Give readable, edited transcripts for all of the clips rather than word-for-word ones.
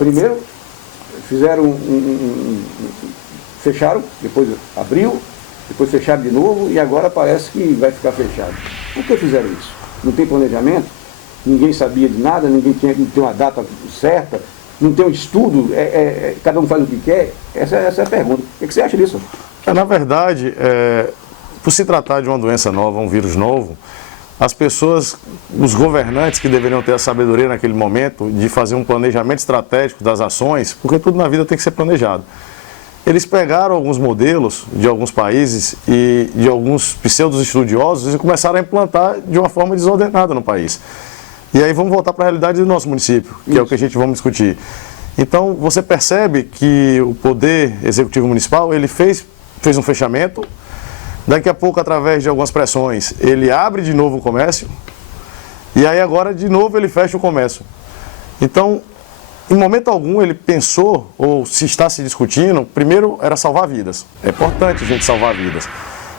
Primeiro, fizeram fecharam, depois abriu, depois fecharam de novo e agora parece que vai ficar fechado. Por que fizeram isso? Não tem planejamento? Ninguém sabia de nada, não tem uma data certa, não tem um estudo, cada um faz o que quer? Essa é a pergunta. O que você acha disso? Na verdade, por se tratar de uma doença nova, um vírus novo, as pessoas, os governantes que deveriam ter a sabedoria naquele momento de fazer um planejamento estratégico das ações, porque tudo na vida tem que ser planejado. Eles pegaram alguns modelos de alguns países e de alguns pseudos estudiosos e começaram a implantar de uma forma desordenada no país. E aí vamos voltar para a realidade do nosso município, que é o que a gente vamos discutir. Então você percebe que o Poder Executivo Municipal, ele fez um fechamento, daqui a pouco, através de algumas pressões, ele abre de novo o comércio, e aí agora de novo ele fecha o comércio. Então, em momento algum ele pensou, ou se está se discutindo, primeiro era salvar vidas. É importante a gente salvar vidas.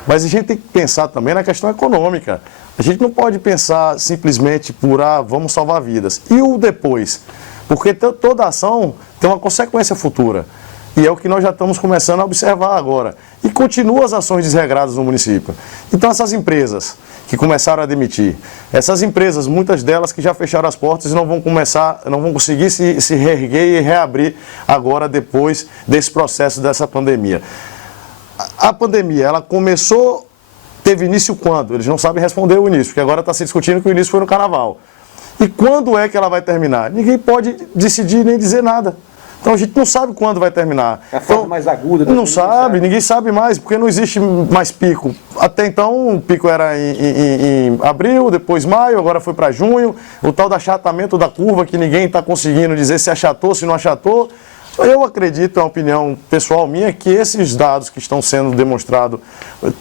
Mas a gente tem que pensar também na questão econômica. A gente não pode pensar simplesmente por, vamos salvar vidas. E o depois? Porque toda ação tem uma consequência futura. E é o que nós já estamos começando a observar agora. E continuam as ações desregradas no município. Então essas empresas que começaram a demitir, essas empresas, muitas delas que já fecharam as portas e não vão conseguir se reerguer e reabrir agora depois desse processo dessa pandemia. A pandemia, ela começou, teve início quando? Eles não sabem responder o início, porque agora está se discutindo que o início foi no carnaval. E quando é que ela vai terminar? Ninguém pode decidir nem dizer nada. Então a gente não sabe quando vai terminar. É a fase mais aguda. Não sabe, ninguém sabe mais, porque não existe mais pico. Até então o pico era em abril, depois maio, agora foi para junho. O tal do achatamento da curva que ninguém está conseguindo dizer se achatou, se não achatou. Eu acredito, é uma opinião pessoal minha, que esses dados que estão sendo demonstrados,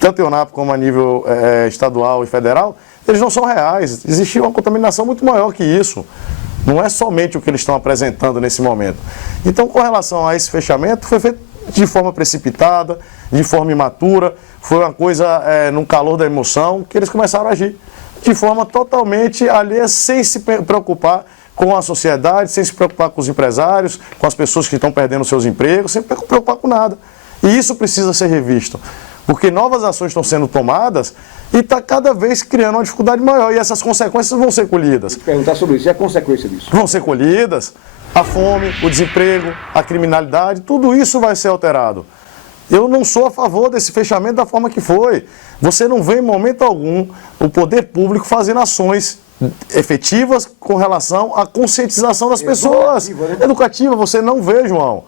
tanto em EUNAP como a nível estadual e federal, eles não são reais. Existe uma contaminação muito maior que isso. Não é somente o que eles estão apresentando nesse momento. Então, com relação a esse fechamento, foi feito de forma precipitada, de forma imatura, foi uma coisa no calor da emoção, que eles começaram a agir de forma totalmente alheia, sem se preocupar com a sociedade, sem se preocupar com os empresários, com as pessoas que estão perdendo seus empregos, sem se preocupar com nada. E isso precisa ser revisto, porque novas ações estão sendo tomadas e está cada vez criando uma dificuldade maior. E essas consequências vão ser colhidas. Vou perguntar sobre isso. E a consequência disso? Vão ser colhidas a fome, o desemprego, a criminalidade, tudo isso vai ser alterado. Eu não sou a favor desse fechamento da forma que foi. Você não vê em momento algum o poder público fazendo ações efetivas com relação à conscientização das pessoas. Educativa, você não vê, João.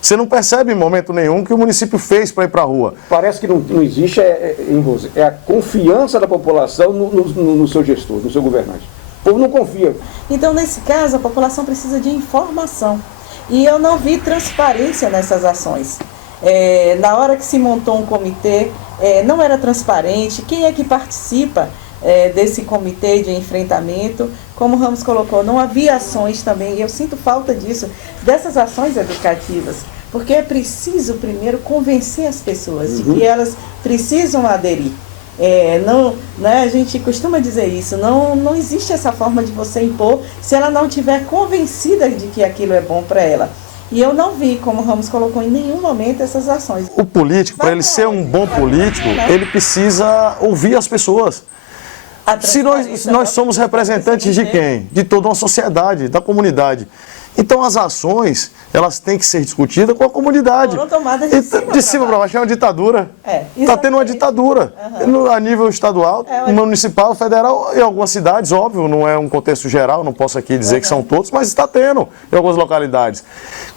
Você não percebe em momento nenhum que o município fez para ir para a rua. Parece que não existe a confiança da população no seu gestor, no seu governante. O povo não confia. Então, nesse caso, a população precisa de informação. E eu não vi transparência nessas ações. Na hora que se montou um comitê, não era transparente. Quem é que participa desse comitê de enfrentamento? Como o Ramos colocou, não havia ações também, e eu sinto falta disso, dessas ações educativas. Porque é preciso, primeiro, convencer as pessoas de que elas precisam aderir. A gente costuma dizer isso, não existe essa forma de você impor se ela não estiver convencida de que aquilo é bom para ela. E eu não vi, como o Ramos colocou, em nenhum momento essas ações. O político, para ele ser um bom político, ele precisa ouvir as pessoas. Se nós somos representantes de quem? De toda uma sociedade, da comunidade. Então as ações, elas têm que ser discutidas com a comunidade. Foram tomadas de cima para baixo, é uma ditadura. Está tendo uma ditadura. A nível estadual, municipal, federal, em algumas cidades, óbvio, não é um contexto geral, não posso aqui dizer que são todos, mas está tendo em algumas localidades.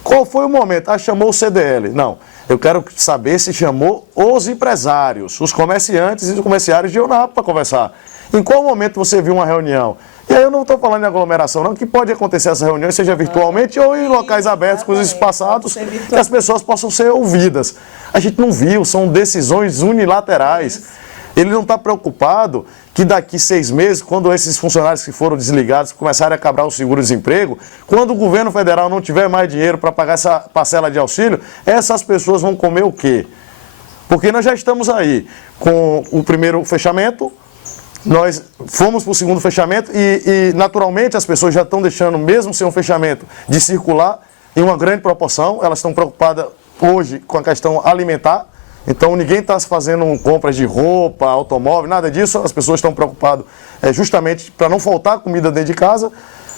Qual foi o momento? Chamou o CDL. Não, eu quero saber se chamou os empresários, os comerciantes e os comerciários de EUNAP para conversar. Em qual momento você viu uma reunião? E aí eu não estou falando em aglomeração, não, que pode acontecer essa reunião, seja virtualmente ou em locais abertos, com os espaçados, que as pessoas possam ser ouvidas. A gente não viu, são decisões unilaterais. Ele não está preocupado que daqui 6 meses, quando esses funcionários que foram desligados começarem a acabar o seguro-desemprego, quando o governo federal não tiver mais dinheiro para pagar essa parcela de auxílio, essas pessoas vão comer o quê? Porque nós já estamos aí com o primeiro fechamento, nós fomos para o segundo fechamento e naturalmente as pessoas já estão deixando, mesmo sem um fechamento, de circular. em uma grande proporção, elas estão preocupadas hoje com a questão alimentar. Então ninguém está fazendo compras de roupa, automóvel, nada disso. As pessoas estão preocupadas justamente para não faltar comida dentro de casa.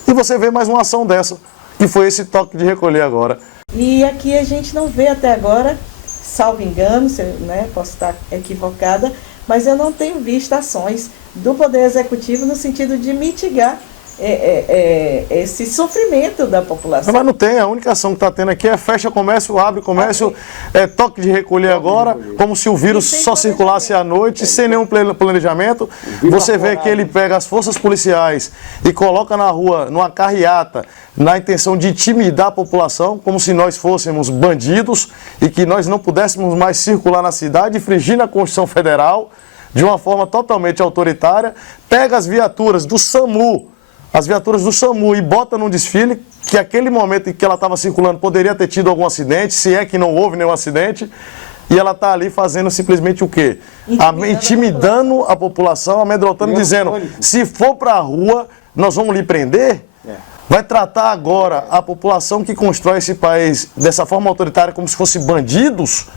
E você vê mais uma ação dessa, que foi esse toque de recolher agora. E aqui a gente não vê até agora, salvo engano, posso estar equivocada, mas eu não tenho visto ações do Poder Executivo no sentido de mitigar esse sofrimento da população. Mas não tem, a única ação que está tendo aqui é fecha comércio, abre comércio, toque de recolher agora, como se o vírus só circulasse à noite, sem nenhum planejamento. Você vê que ele pega as forças policiais e coloca na rua, numa carreata, na intenção de intimidar a população, como se nós fôssemos bandidos e que nós não pudéssemos mais circular na cidade, infringindo a Constituição Federal, de uma forma totalmente autoritária, pega as viaturas do SAMU, e bota num desfile, que aquele momento em que ela estava circulando poderia ter tido algum acidente, se é que não houve nenhum acidente, e ela está ali fazendo simplesmente o quê? Intimidando a população, amedrontando, dizendo, se for para a rua, nós vamos lhe prender? Vai tratar agora a população que constrói esse país dessa forma autoritária como se fossem bandidos?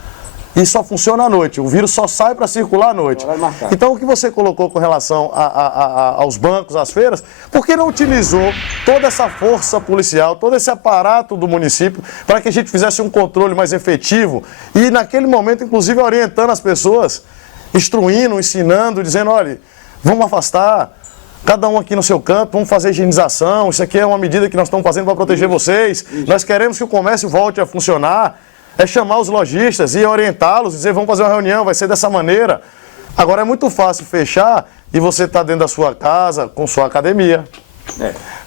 E só funciona à noite, o vírus só sai para circular à noite. Então o que você colocou com relação aos bancos, às feiras, por que não utilizou toda essa força policial, todo esse aparato do município, para que a gente fizesse um controle mais efetivo e naquele momento, inclusive, orientando as pessoas, instruindo, ensinando, dizendo, olha, vamos afastar, cada um aqui no seu canto, vamos fazer higienização, isso aqui é uma medida que nós estamos fazendo para proteger vocês, nós queremos que o comércio volte a funcionar. É chamar os lojistas e orientá-los, dizer, vamos fazer uma reunião, vai ser dessa maneira. Agora é muito fácil fechar e você está dentro da sua casa, com sua academia.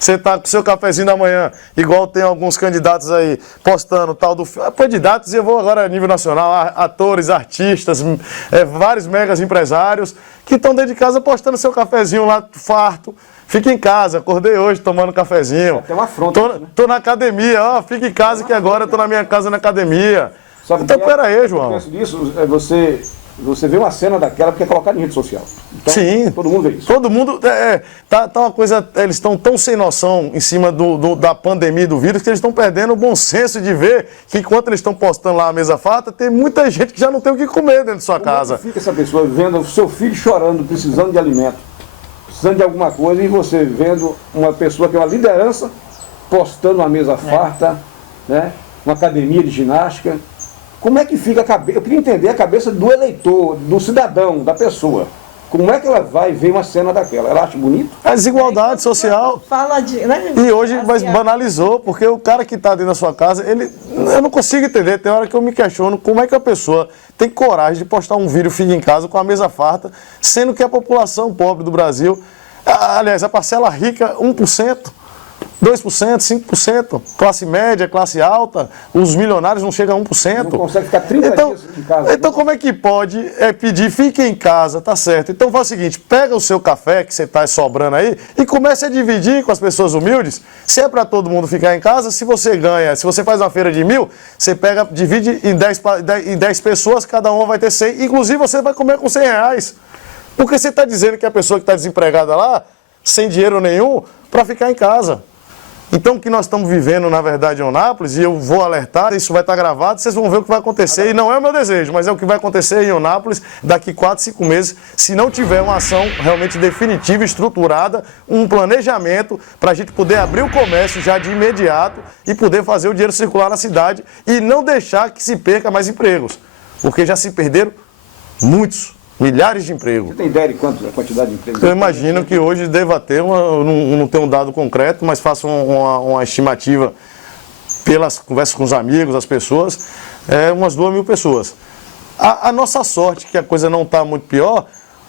Você está com seu cafezinho da manhã, igual tem alguns candidatos aí postando tal do... Candidatos, e eu vou agora a nível nacional, atores, artistas, vários megas empresários que estão dentro de casa postando seu cafezinho lá farto. Fica em casa, acordei hoje tomando cafezinho. Tem uma afronta. Tô na academia, fica em casa que agora eu tô na minha casa na academia. Então, peraí, João. Eu penso nisso, você vê uma cena daquela porque é colocada em rede social. Então, sim. Todo mundo vê isso. Todo mundo, tá uma coisa, eles estão tão sem noção em cima da pandemia do vírus que eles estão perdendo o bom senso de ver que enquanto eles estão postando lá a mesa farta, tem muita gente que já não tem o que comer dentro de sua casa. Como fica essa pessoa vendo o seu filho chorando, precisando de alimento? Precisando de alguma coisa, e você vendo uma pessoa que é uma liderança postando uma mesa farta, uma academia de ginástica. Como é que fica a cabeça? Eu queria entender a cabeça do eleitor, do cidadão, da pessoa. Como é que ela vai ver uma cena daquela? Ela acha bonito? A desigualdade social. Fala de, E hoje banalizou, porque o cara que está dentro da sua casa, eu não consigo entender. Tem hora que eu me questiono como é que a pessoa tem coragem de postar um vídeo fica em casa com a mesa farta, sendo que a população pobre do Brasil, aliás, a parcela rica, 1%. 2%, 5%, classe média, classe alta, os milionários não chegam a 1%. Não consegue ficar 30 dias em casa. Então como é que pode pedir, fique em casa, tá certo? Então faz o seguinte, pega o seu café que você está sobrando aí e comece a dividir com as pessoas humildes. Se é para todo mundo ficar em casa, se você faz uma feira de 1.000, você divide em 10 pessoas, cada uma vai ter 100, inclusive você vai comer com R$100. Porque você está dizendo que a pessoa que está desempregada lá, sem dinheiro nenhum, para ficar em casa. Então o que nós estamos vivendo, na verdade, em Eunápolis, e eu vou alertar, isso vai estar gravado, vocês vão ver o que vai acontecer, e não é o meu desejo, mas é o que vai acontecer em Eunápolis daqui 4, 5 meses, se não tiver uma ação realmente definitiva, estruturada, um planejamento para a gente poder abrir o comércio já de imediato e poder fazer o dinheiro circular na cidade e não deixar que se perca mais empregos, porque já se perderam muitos. Milhares de empregos. Você tem ideia de quanto a quantidade de empregos? Eu imagino que hoje deva ter, eu não tenho um dado concreto, mas faço uma estimativa pelas conversas com os amigos, as pessoas, umas 2.000 pessoas. A nossa sorte que a coisa não está muito pior,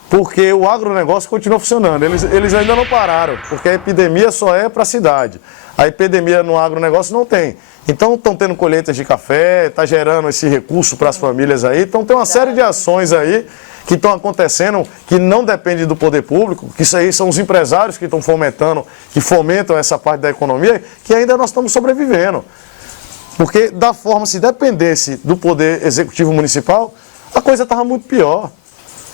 porque o agronegócio continua funcionando. Eles ainda não pararam, porque a epidemia só é para a cidade. A epidemia no agronegócio não tem. Então estão tendo colheitas de café, está gerando esse recurso para as famílias aí. Então tem uma série de ações aí que estão acontecendo, que não depende do poder público, que isso aí são os empresários que estão que fomentam essa parte da economia, que ainda nós estamos sobrevivendo. Porque da forma, se dependesse do poder executivo municipal, a coisa estava muito pior.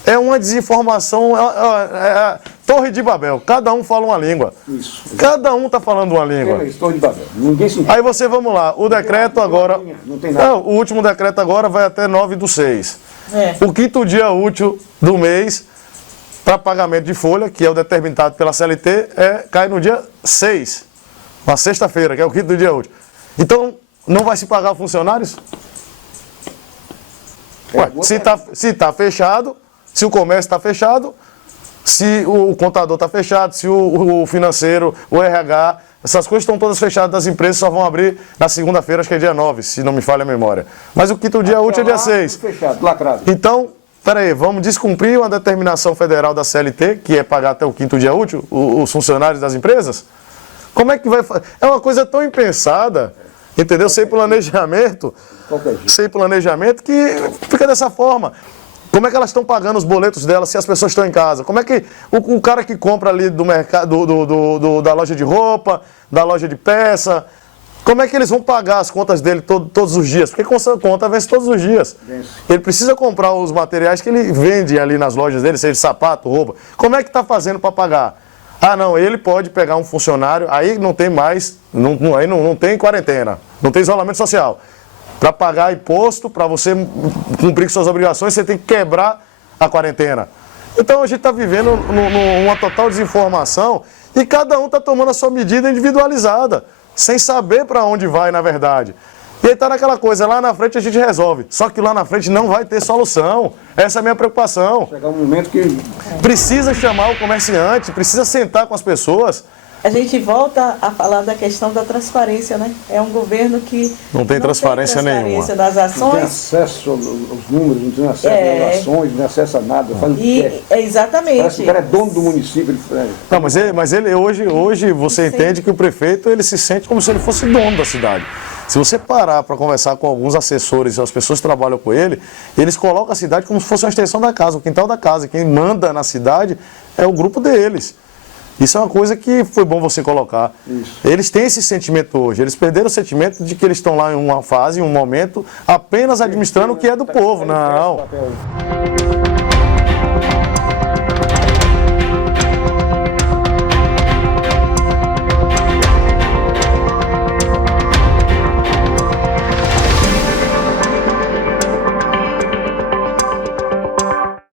É uma desinformação, é Torre de Babel. Cada um fala uma língua. Isso. Cada um está falando uma língua. É isso, Torre de Babel. Ninguém se entende. Aí você, vamos lá, o decreto agora... Não tem nada. Não, o último decreto agora vai até 9/6. É. O quinto dia útil do mês para pagamento de folha, que é o determinado pela CLT, cai no dia 6, uma sexta-feira, que é o quinto dia útil. Então, não vai se pagar funcionários? Ué, se tá fechado, se o comércio está fechado, se o contador está fechado, se o financeiro, o RH, essas coisas estão todas fechadas das empresas, só vão abrir na segunda-feira, acho que é dia 9, se não me falha a memória. Mas o quinto dia útil é dia 6. Fechado, lacrado. Então, peraí, vamos descumprir uma determinação federal da CLT, que é pagar até o quinto dia útil, os funcionários das empresas? Como é que vai fazer? É uma coisa tão impensada, entendeu? Sem planejamento, que fica dessa forma. Como é que elas estão pagando os boletos delas se as pessoas estão em casa? Como é que o cara que compra ali do mercado, da loja de roupa, da loja de peça, como é que eles vão pagar as contas dele todos os dias? Porque conta vence todos os dias. Ele precisa comprar os materiais que ele vende ali nas lojas dele, seja de sapato, roupa. Como é que está fazendo para pagar? Ah, não, ele pode pegar um funcionário, aí não tem mais, aí não tem quarentena, não tem isolamento social. Para pagar imposto, para você cumprir com suas obrigações, você tem que quebrar a quarentena. Então a gente está vivendo uma total desinformação e cada um está tomando a sua medida individualizada, sem saber para onde vai, na verdade. E aí está naquela coisa, lá na frente a gente resolve. Só que lá na frente não vai ter solução. Essa é a minha preocupação. Chegar um momento que... Precisa chamar o comerciante, precisa sentar com as pessoas. A gente volta a falar da questão da transparência, né? É um governo que não tem transparência nenhuma. Das ações. Não tem acesso aos números, não tem acesso às ações, não tem acesso a nada. Faz o que quer. Exatamente. Parece que o cara é dono do município. Não, mas ele hoje você entende que o prefeito ele se sente como se ele fosse dono da cidade. Se você parar para conversar com alguns assessores, as pessoas que trabalham com ele, eles colocam a cidade como se fosse uma extensão da casa, o quintal da casa. Quem manda na cidade é o grupo deles. Isso é uma coisa que foi bom você colocar. Isso. Eles têm esse sentimento hoje. Eles perderam o sentimento de que eles estão lá em uma fase, em um momento, apenas administrando o que é do povo. Não.